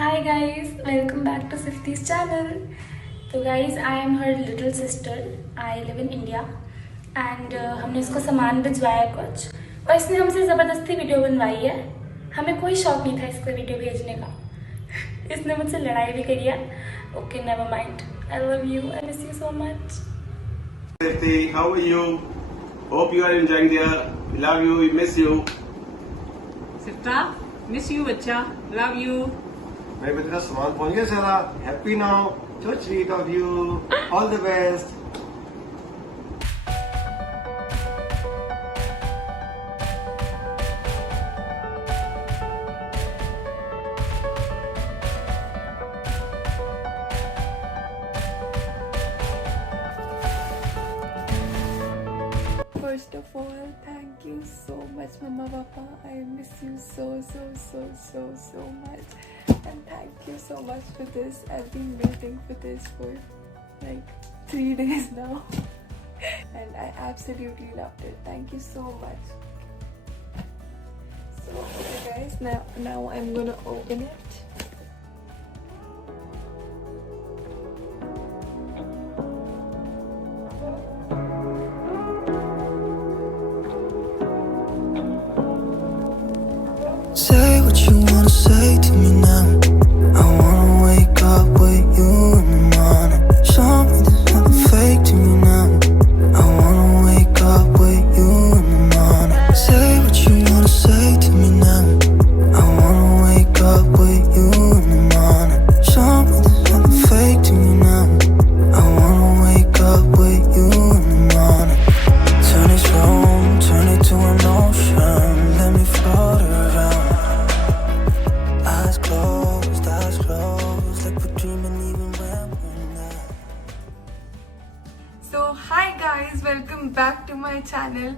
Hi guys, welcome back to Sifty's channel. तो guys, I am her little sister. I live in India and हमने इसको सामान भिजवाया कुछ और इसने हमसे ज़बरदस्ती वीडियो बनवाई है. हमें कोई शौक नहीं था इसको वीडियो भेजने का. इसने मुझसे लड़ाई भी करी है. Okay, never mind. I love you. I miss you so much. Safety, how are you? Hope you are enjoying there. Love you, we miss you. Sifta miss you बच्चा लव यू मेरे बेटे का सामान पहुंच गया सारा happy now so sweet of you all the best First of all, thank you so much, Mama Papa. I miss you so much. And thank you so much for this. I've been waiting for this for like 3 days now. And I absolutely loved it. Thank you so much. So, okay guys, now I'm gonna open it. Say what you wanna say to me now. I wanna wake up with you in the morning. Show me there's nothing fake to me now. I wanna wake up with you in the morning. Say what you wanna say to me now. I wanna wake up with you in the morning. Show me there's nothing fake to me now. I wanna wake up with you in the morning. Turn this room, turn it to an ocean. Let me float around. Eyes closed, like we're dreaming even when we're not. So hi guys, welcome back to my channel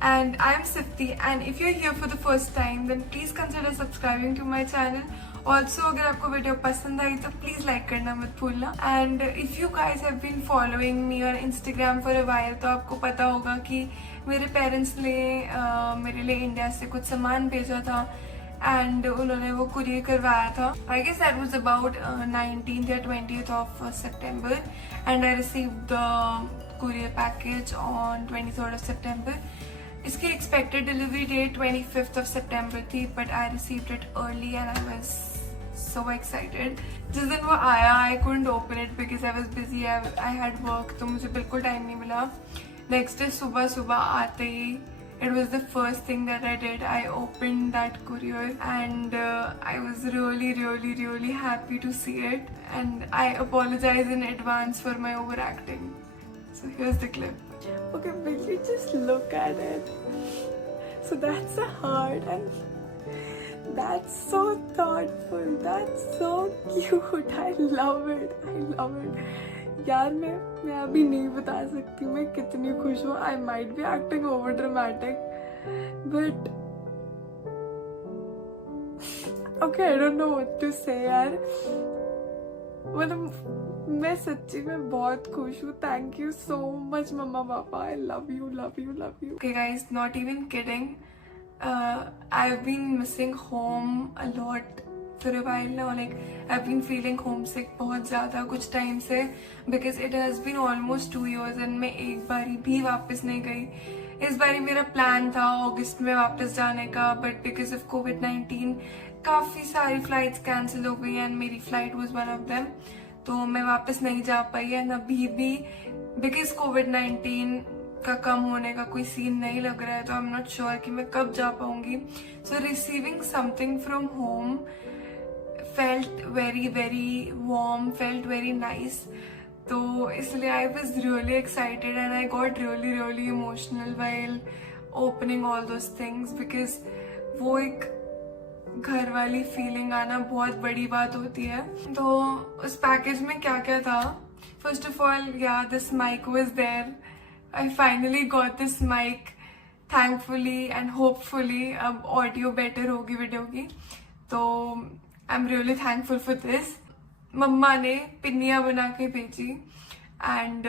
and I'm Sifty, and if you're here for the first time then please consider subscribing to my channel. Also अगर आपको video पसंद आई तो please like करना मत भूलना. And if you guys have been following me on Instagram for a while तो आपको पता होगा कि मेरे पेरेंट्स ने मेरे लिए इंडिया से कुछ सामान भेजा था एंड उन्होंने वो कुरियर करवाया था. I guess that was about 19th या 20th of September and I received the courier package on 23rd of September. इसकी expected delivery date 25th of September थी but I received it early and I was so excited. जिस दिन वो आया I couldn't open it because I was busy. I had work तो मुझे बिल्कुल time नहीं मिला. नेक्स्ट डे सुबह आते ही it was the first thing that I did. I opened that courier and I was really happy to see it, and I apologize in advance for my overacting. So here's the clip. Okay, will you just look at it? So that's a heart and that's so thoughtful. That's so cute. I love it. यार मैं अभी नहीं बता सकती मैं कितनी खुश हूँ. I might be acting over dramatic, but okay, I don't know what to say यार. मतलब मैं सच्ची में बहुत खुश हूँ. Thank you so much, Mama Papa. I love you. Okay guys, not even kidding. I've been missing home a lot for a while now. Like I've been feeling homesick बहुत ज़्यादा कुछ टाइम से because it has been almost 2 years and मैं एक बारी भी वापस नहीं गई. इस बारी मेरा प्लान था अगस्त में वापस जाने का but because of COVID-19 काफ़ी सारी फ्लाइट्स कैंसिल हो गई and मेरी flight was one of them. तो मैं वापस नहीं जा पाई and अभी भी because COVID-19 का कम होने का कोई सीन नहीं लग रहा है तो आई एम नॉट श्योर कि मैं कब जा पाऊंगी. So receiving something from home felt very warm, felt very nice. तो इसलिए I was really excited and I got really emotional while opening all those things because वो एक घर वाली फीलिंग आना बहुत बड़ी बात होती है. तो उस पैकेज में क्या क्या था? First of all this mic was there. I finally got this mic, thankfully and hopefully अब audio better होगी वीडियो की. तो I'm really thankful for this. मम्मा ने पिन्नियाँ बना के भेजी and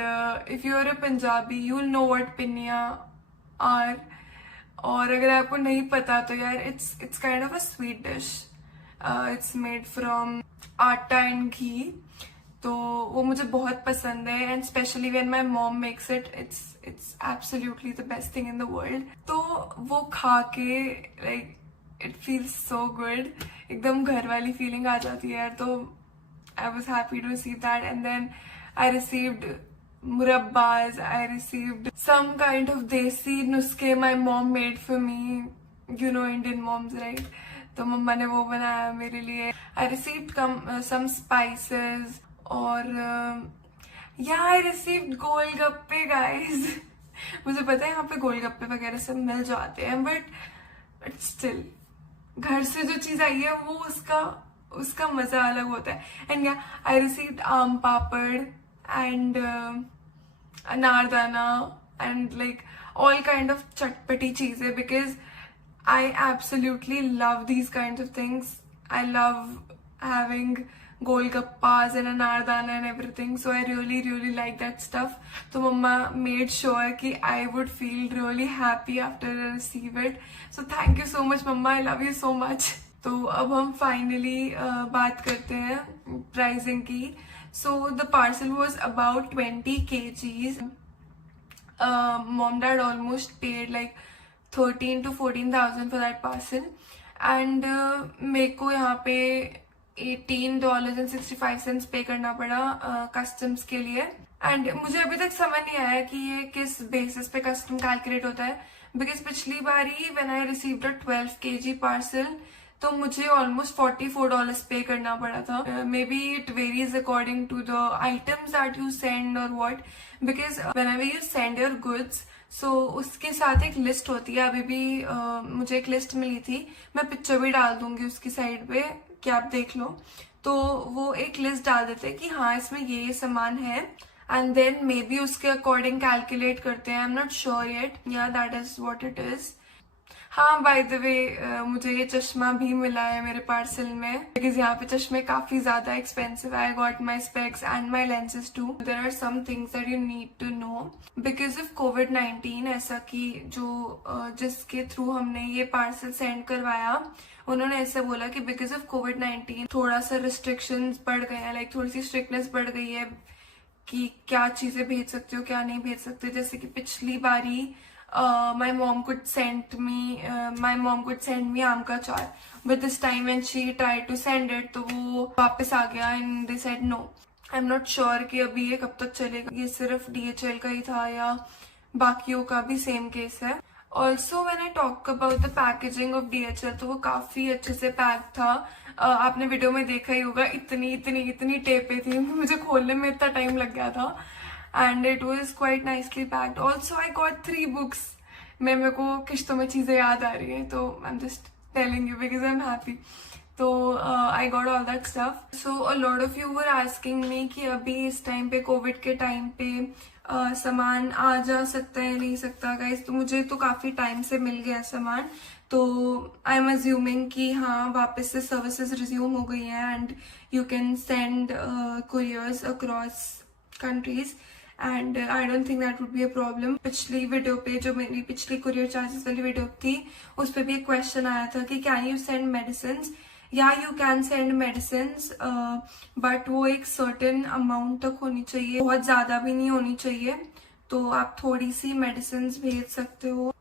if you are a Punjabi you'll know what पिन्नियाँ are. और अगर आपको नहीं पता तो यार it's kind of a sweet dish it's made from atta and ghee, तो वो मुझे बहुत पसंद है and specially when my mom makes it, it's absolutely the best thing in the world. तो वो खा के like it feels so good, एकदम घर वाली फीलिंग आ जाती है यार। तो I was happy to receive that and then I received murabbas, I received some kind of desi nuske my mom made for me, you know Indian moms right? तो मम्मा ने वो बनाया मेरे लिए। I received some spices और yeah I received golgappe guys। मुझे पता है यहाँ पे गोलगप्पे वगैरह सब मिल जाते हैं बट स्टिल घर से जो चीज आई है वो उसका मजा अलग होता है। एंड yeah I received आम पापड़ and anardana and like all kind of chatpati cheeses because I absolutely love these kinds of things. I love having golgappas and anardana and everything, so I really like that stuff. So mama made sure कि I would feel really happy after I receive it. So thank you so much mama, I love you so much. तो अब हम finally बात करते हैं pricing की। So the parcel was about 20 kgs. Mom dad almost paid like 13 to 14,000 for that parcel, and मेरे को यहाँ पे $18.65 पे करना पड़ा कस्टम्स के लिए। एंड मुझे अभी तक समझ नहीं आया कि ये किस बेसिस पे कस्टम कैलकुलेट होता है, बिकॉज पिछली बारी when I received a 12 kg parcel तो मुझे ऑलमोस्ट $44 पे करना पड़ा था। Maybe it varies according to the items that you send और what, because whenever you send your goods so उसके साथ एक लिस्ट होती है। अभी भी मुझे एक लिस्ट मिली थी, मैं पिक्चर भी डाल दूंगी उसकी साइड पे कि आप देख लो। तो वो एक लिस्ट डाल देते हैं कि हाँ इसमें ये सामान है एंड देन मे बी उसके अकॉर्डिंग कैलकुलेट करते हैं। I am not sure yet, या that is what it is. हाँ बाय द वे मुझे ये चश्मा भी मिला है मेरे पार्सल में, बिकॉज यहाँ पे चश्मे काफी ज्यादा एक्सपेंसिव है। I got my specs and my lenses too. There are some things that you need to know because of COVID-19, ऐसा कि जो जिसके थ्रू हमने ये पार्सल सेंड करवाया उन्होंने ऐसे बोला कि बिकॉज ऑफ COVID-19 थोड़ा सा रिस्ट्रिक्शंस बढ़ गए हैं, लाइक थोड़ी सी स्ट्रिक्टनेस बढ़ गई है कि क्या चीजें भेज सकते हो क्या नहीं भेज सकते। जैसे कि पिछली बारी my mom could send me आम का अचार, but this time when she tried to send it तो वो वापस आ गया and they said no. I'm not sure कि अभी ये कब तक चलेगा, ये सिर्फ DHL का ही था या बाकियों का भी सेम केस है। Also when I talk about the packaging of DHL तो वो काफी अच्छे से पैक था। आपने वीडियो में देखा ही होगा, इतनी टेपें थी, मुझे खोलने में इतना टाइम लग गया था। And it was quite nicely packed. Also, I got 3 books. मेरे को किश्तों में चीजें याद आ रही हैं तो I'm just telling you because I'm happy. तो I got all that stuff. So a lot of you were asking me कि अभी इस टाइम पे कोविड के टाइम पे सामान आ जा सकता है नहीं सकता गाइस। तो मुझे तो काफी टाइम से मिल गया सामान, तो आई एम अज्यूमिंग कि हाँ वापस से सर्विसेज रिज्यूम हो गई हैं and you can send couriers across countries and I don't think that would be a problem. पिछली वीडियो पे जो मेरी पिछली कुरियर चार्जेस वाली वीडियो थी उस पर भी एक क्वेश्चन आया था कि कैन यू सेंड मेडिसिन। या you can send medicine but वो एक सर्टेन अमाउंट तक होनी चाहिए, बहुत ज्यादा भी नहीं होनी चाहिए, तो आप थोड़ी सी मेडिसिन भेज सकते हो।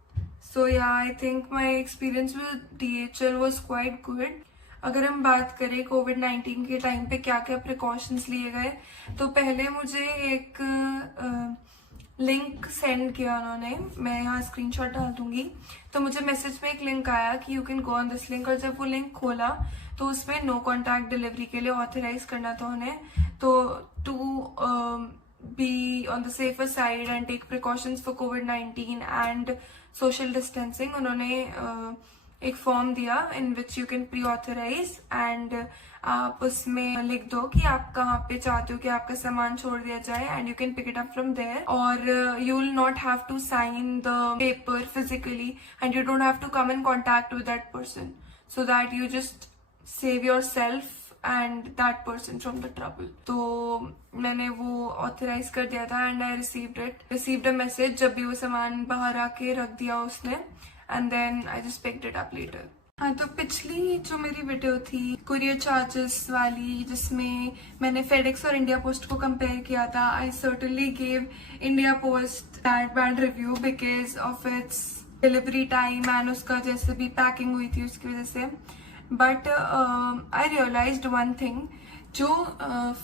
सो या I think my experience with DHL was quite good. अगर हम बात करें COVID-19 के टाइम पे क्या क्या प्रिकॉशंस लिए गए, तो पहले मुझे एक लिंक सेंड किया उन्होंने, मैं यहाँ स्क्रीनशॉट डाल दूंगी। तो मुझे मैसेज में एक लिंक आया कि you can go on this link, और जब वो लिंक खोला तो उसमें नो कॉन्टैक्ट डिलीवरी के लिए ऑथराइज करना था उन्हें। तो to be on the safer side and take precautions for COVID-19 and social distancing, उन्होंने एक फॉर्म दिया in which you can pre authorize and आप उसमें लिख दो कि आप कहाँ पे चाहते हो कि आपका सामान छोड़ दिया जाए and you can pick it up from there, और you will not have to sign the paper physically and you don't have to come in contact with that person, so that you just save yourself and that person from the trouble. तो मैंने वो authorize कर दिया था and I received a message जब भी वो सामान बाहर आके रख दिया उसने, and then I just picked it up later. हाँ, तो पिछली जो मेरी वीडियो थी कुरियर चार्जेस वाली, जिसमें मैंने फेडेक्स और इंडिया पोस्ट को कंपेयर किया था, I certainly give India post that bad review because of its delivery time and उसका जैसे भी पैकिंग हुई थी उसकी वजह से. But I realised one thing, जो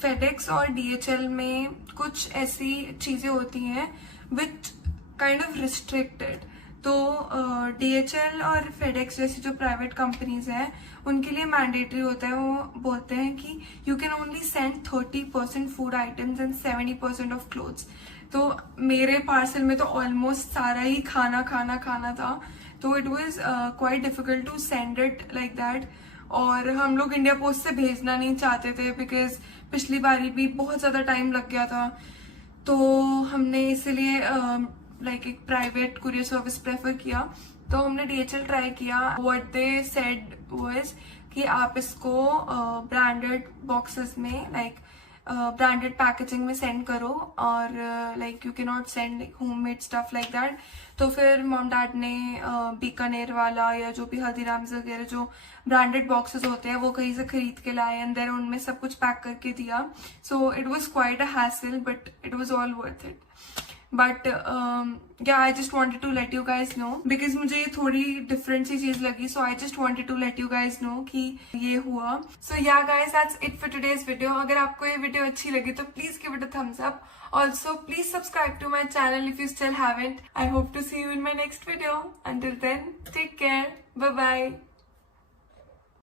फेडेक्स और DHL में कुछ ऐसी चीज़ें होती हैं विच काइंड ऑफ रिस्ट्रिक्टेड. तो DHL और फेडेक्स जैसी जो प्राइवेट कंपनीज हैं उनके लिए मैंडेटरी होता है. वो बोलते हैं कि you can only send 30% food items and 70% of clothes. तो मेरे पार्सल में तो ऑलमोस्ट सारा ही खाना था. तो it was quite difficult to send it like that. और हम लोग इंडिया पोस्ट से भेजना नहीं चाहते थे बिकॉज पिछली बारी भी बहुत ज़्यादा टाइम लग गया था. तो हमने इसलिए लाइक एक प्राइवेट कुरियर सर्विस प्रेफर किया. तो हमने DHL ट्राई किया. व्हाट दे सेड वाज कि आप इसको ब्रांडेड बॉक्सेस में लाइक ब्रांडेड पैकेजिंग में सेंड करो और like you can not send homemade stuff like that. तो फिर मॉम डैड ने बीकानेर वाला या जो भी हल्दीराम्स वगैरह जो ब्रांडेड बॉक्सेस होते हैं वो कहीं से खरीद के लाए एंड देन उनमें सब कुछ पैक करके दिया. So it was quite a hassle but it was all worth it. But yeah, I just wanted to let you guys know because मुझे ये थोड़ी डिफरेंट सी चीज लगी. So I just wanted to let you guys know कि ये हुआ. So yeah guys, that's it for today's video. अगर आपको ये वीडियो अच्छी लगी तो please give it a thumbs up. Also please subscribe to my channel if you still haven't. I hope to see you in my next video. Until then, take care. Bye bye.